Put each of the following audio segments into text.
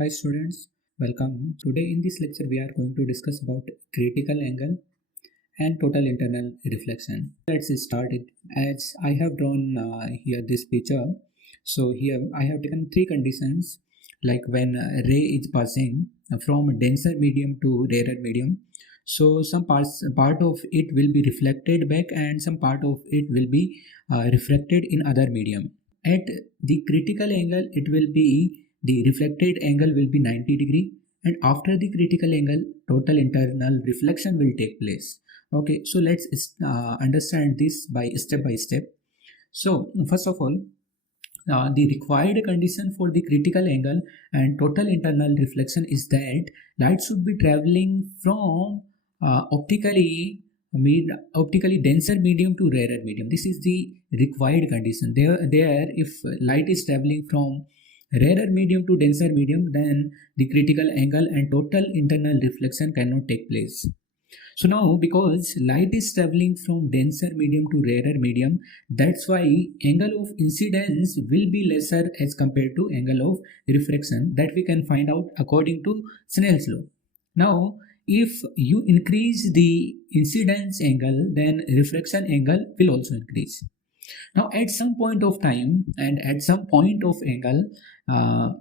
Hi students, welcome. Today in this lecture we are going to discuss about critical angle and total internal reflection. Let's start it as I have drawn here this picture. So here I have taken three conditions like when a ray is passing from denser medium to rarer medium. So some part of it will be reflected back and some part of it will be refracted in other medium. At the critical angle it will be the reflected angle will be 90 degree, and after the critical angle total internal reflection will take place. Okay, so let's understand this by step. So first of all, the required condition for the critical angle and total internal reflection is that light should be traveling from optically denser medium to rarer medium. This is the required condition. There if light is traveling from rarer medium to denser medium, then the critical angle and total internal reflection cannot take place. So now because light is traveling from denser medium to rarer medium, that's why angle of incidence will be lesser as compared to angle of refraction, that we can find out according to Snell's law. Now if you increase the incidence angle, then refraction angle will also increase. Now at some point of time and at some point of angle,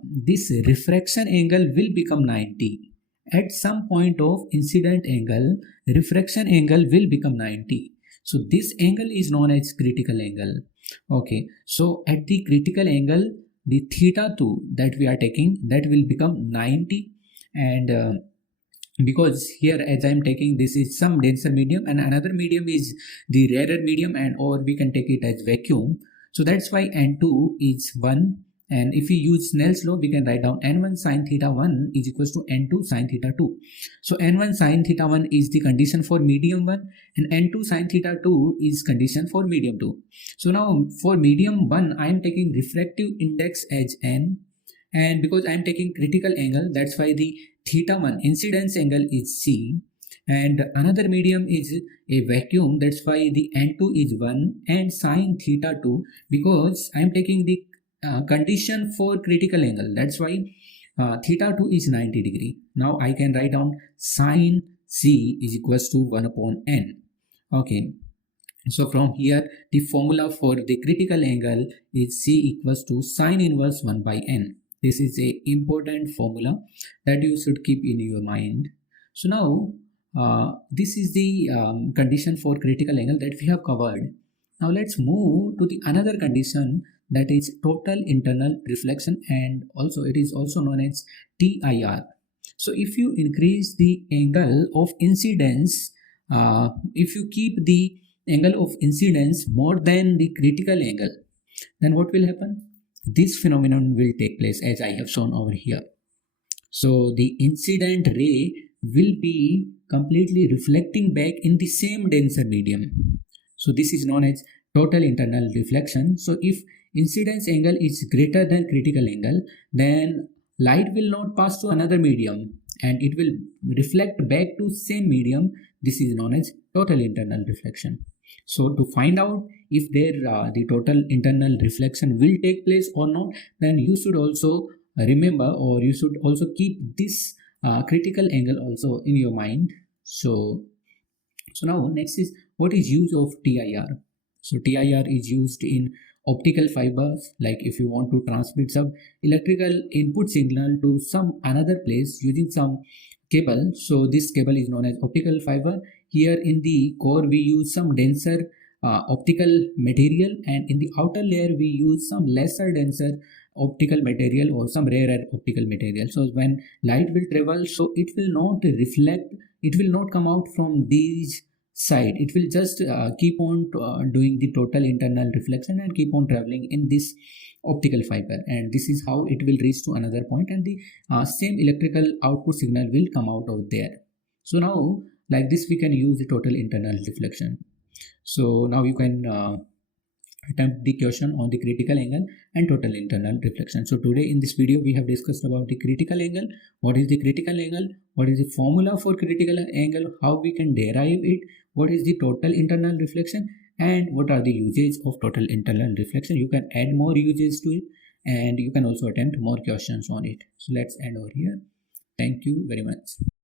this refraction angle will become 90. At some point of incident angle, refraction angle will become 90. So this angle is known as critical angle. Okay, so at the critical angle, the theta 2 that we are taking, that will become 90, and because here as I am taking, this is some denser medium and another medium is the rarer medium, and or we can take it as vacuum. So that's why n2 is 1, and if we use Snell's law we can write down n1 sine theta 1 is equals to n2 sine theta 2. So n1 sine theta 1 is the condition for medium 1 and n2 sine theta 2 is condition for medium 2. So now for medium 1 I am taking refractive index as n, and because I am taking critical angle, that's why the theta 1 incidence angle is C, and another medium is a vacuum, that's why the n2 is 1, and sine theta 2 because I am taking the condition for critical angle, that's why theta 2 is 90 degree. Now I can write down sine C is equals to 1 upon n. Okay, so from here the formula for the critical angle is C equals to sine inverse 1 by n. This is a important formula that you should keep in your mind. So now this is the condition for critical angle that we have covered. Now let's move to the another condition, that is total internal reflection, and also it is also known as TIR. So if you increase the angle of incidence, if you keep the angle of incidence more than the critical angle, then what will happen? This phenomenon will take place as I have shown over here. So the incident ray will be completely reflecting back in the same denser medium. So this is known as total internal reflection. So if incidence angle is greater than critical angle, then light will not pass to another medium and it will reflect back to same medium. This is known as total internal reflection. So to find out if the total internal reflection will take place or not, then you should also remember, or you should also keep this critical angle also in your mind. So now next is what is use of TIR. So TIR is used in optical fibers, like if you want to transmit some electrical input signal to some another place using some cable. So this cable is known as optical fiber. Here in the core we use some denser optical material, and in the outer layer we use some lesser denser optical material or some rarer optical material. So when light will travel, so it will not reflect, it will not come out from these side, it will just keep on doing the total internal reflection and keep on traveling in this optical fiber, and this is how it will reach to another point, and the same electrical output signal will come out of there. So now like this we can use the total internal reflection. So now you can attempt the question on the critical angle and total internal reflection. So today in this video we have discussed about the critical angle, what is the critical angle, what is the formula for critical angle, how we can derive it, what is the total internal reflection, and what are the uses of total internal reflection. You can add more uses to it, and you can also attempt more questions on it. So let's end over here. Thank you very much.